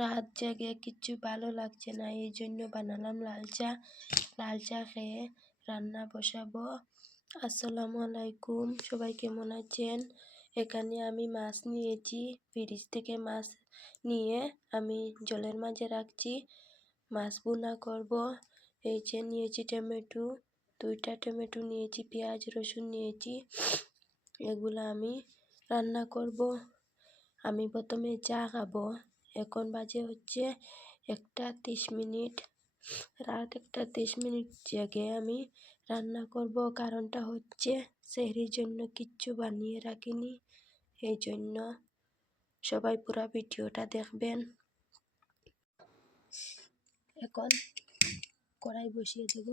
রাত জেগে কিচ্ছু ভালো লাগছে না এই জন্য বানালাম লাল চা। লাল চা খেয়ে রান্না বসাবো। আসসালামু আলাইকুম, সবাই কেমন আছেন? এখানে আমি মাছ নিয়েছি, ফ্রিজ থেকে মাছ নিয়ে আমি জলের মাঝে রাখছি। মাছ বোনা করব। এই যে নিয়েছি টমেটো, দুইটা টমেটো নিয়েছি, পেঁয়াজ, রসুন নিয়েছি। এগুলো আমি রান্না করব। আমি প্রথমে চা খাব। এখন বাজে হচ্ছে একটা তিরিশ মিনিট। রাত একটা তিরিশ মিনিট জেগে আমি রান্না করব। কারণটা হচ্ছে সেহরির জন্য কিচ্ছু বানিয়ে রাখিনি। এই জন্য সবাই পুরা ভিডিওটা দেখবেন। এখন কড়াই বসিয়ে দেব।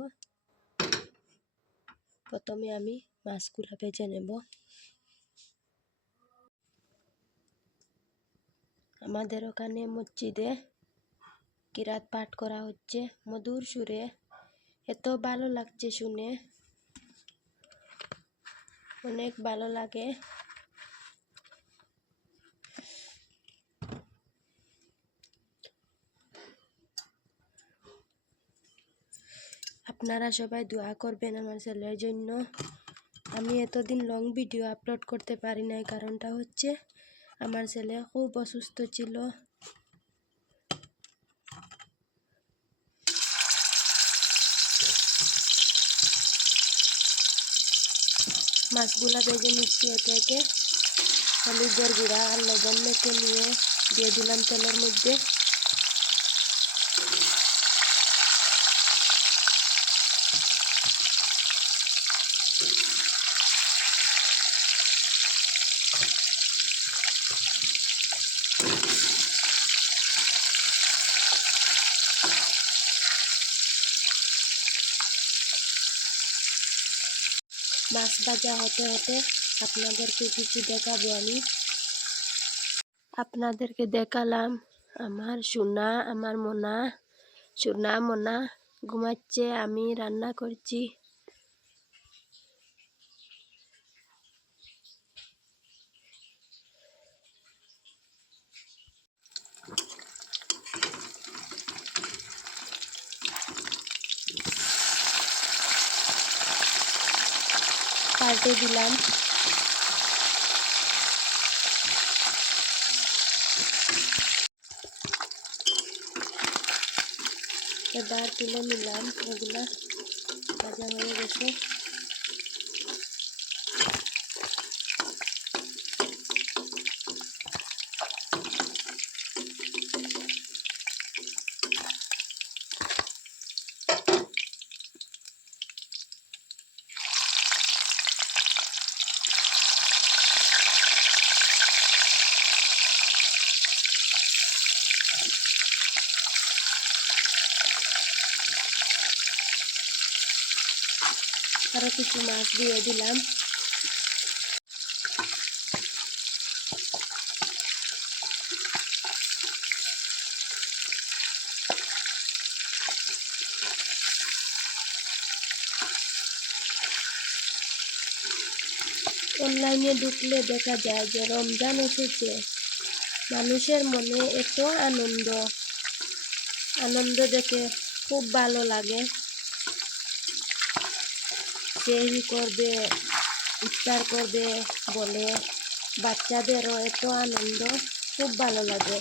প্রথমে আমি মাছগুলো ভেজে নেব। আমাদের ওখানে মসজিদে কিরাত পাঠ করা হচ্ছে, মধুর সুরে। এত ভালো লাগছে শুনে। অনেক ভালো লাগে। আপনারা সবাই দোয়া করবেন আমার ছেলের জন্য। আমি এতদিন লং ভিডিও আপলোড করতে পারি নাই, কারণটা হচ্ছে আমার ছেলে খুব অসুস্থ ছিল। মাছগুলা ভেজে নিচ্ছি একে একে। হলুদের গুঁড়া আর লবণ মেখে নিয়ে দিয়ে দিলাম তেলের মধ্যে। মাছ ভাজা হতে হতে আপনাদেরকে কিছু দেখাবো আমি। আপনাদেরকে দেখালাম আমার সোনা, আমার মোনা। সোনা, মোনা, ঘুমাচ্ছে, আমি রান্না করছি। পাল্টে দিলাম। এবার তুলে নিলাম। ওগুলা ভাজা হয়ে গেছে। আরও কিছু মাছ দিয়ে দিলাম। অনলাইনে ঢুকলে দেখা যায় যে রমজান এসেছে। মানুষের মনে এত আনন্দ। আনন্দ দেখে খুব ভালো লাগে। সেহরি করবে, ইফতার করবে বলে বাচ্চাদেরও এত আনন্দ, খুব ভালো লাগে।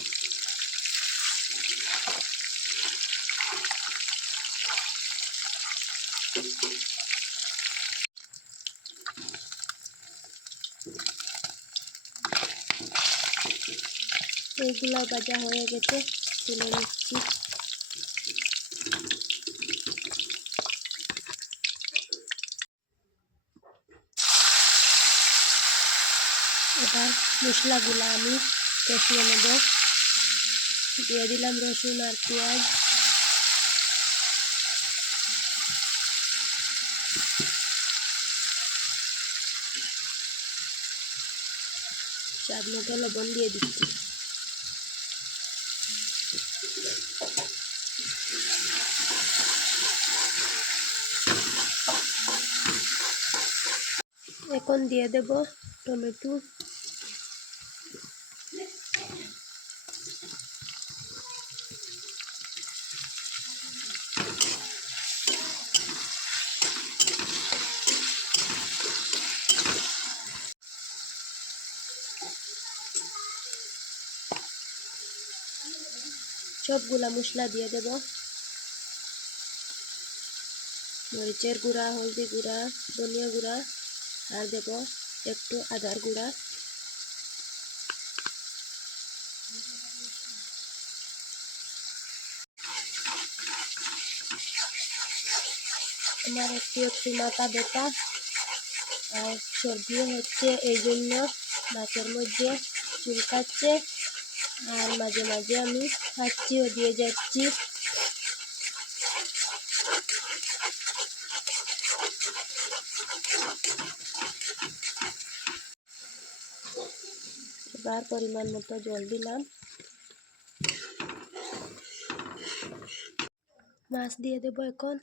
এইগুলা ভাজা হয়ে গেছে, তুলে নিচ্ছি। এবার মশলাগুলো আমি কষিয়ে নেব। দিয়ে দিলাম রসুন আর পেঁয়াজ। স্বাদ মতো লবণ দিয়ে দিচ্ছি। এখন দিয়ে দেব টমেটো। সবগুলা মশলা দিয়ে দেব। মরিচের গুঁড়া, হলদি গুঁড়া, ধনিয়া গুঁড়া আর দেব একটু আদার গুঁড়া। আমার একটু একটু মাথা ব্যথা আর সর্দিও হচ্ছে এই জন্য মাছের মধ্যে চুলকাচ্ছে। আর মাঝে মাঝে আমি হাঁচিও দিয়ে যাচ্ছি। এবার পরিমাণ মতো জল দিলাম। মাছ দিয়ে দেবো এখন।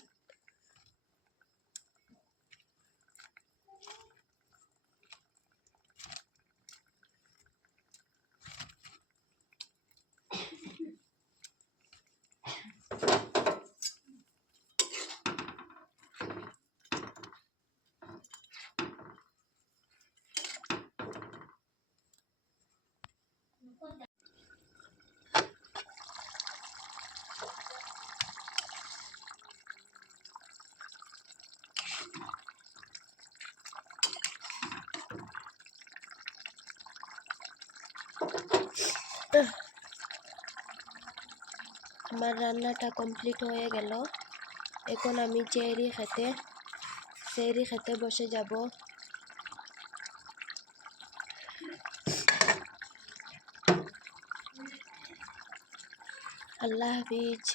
আমার রান্নাটা কমপ্লিট হয়ে গেল। এখন আমি চেরি খেতে চেরি খেতে বসে যাব। আল্লাহ হাফিজ।